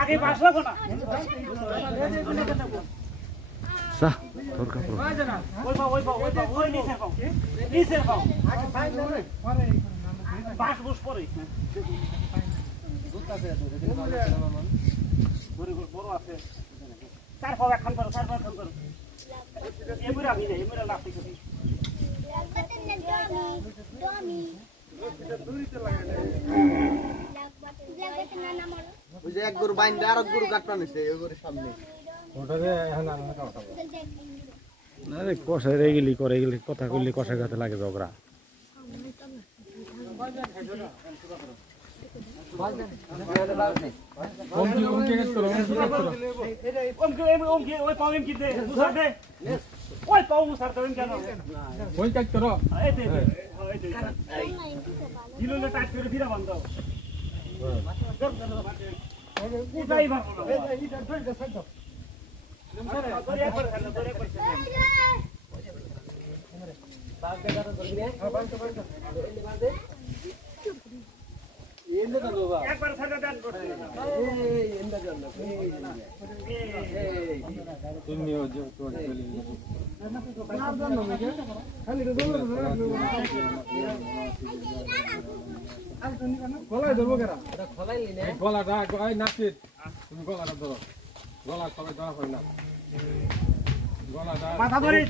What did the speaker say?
আগে বাস লাগো না সা তোর কাপড় ওই নিচের পাও বাস বস পরে বড় আছে চার পাও খান করো এমরা আমি না এমরা লাফি করি ওই যে এক গরু বাইন্দা আর এক গরু কাটটা নিছে ওই গরুর সামনে ওটারে এখন আমি কাটা আরে কষা রে গেলি করে গেলি কথা কইলি কষা গাতে লাগে ঝগড়া ওই পাও এম কি দে মুসার দে ওই পাও মুসার করেন কেন ওই কাট করো এই দে দিললে টাইট করে দিরা বন্ধ উঠাই ভালো না এটা ধরে দে সাইড দাও ধরে একবার খেলো ধরে একবার বাস দেখার ধরে দে হ্যাঁ বাস তো বাস এই বাস দে এন্ডা দাও বাবা একবার সাইডে দেন এই এন্ডা দাও এই তুমিও যে তো আর দাও না মেকে খালি রে দৌড় গলায় ধরবো কেরা এটা খলাইলি না গলাটা এই নাচিত তুমি গলাটা ধরো গলা সবাই ধরা হয় না গলাটা মাথা ধরে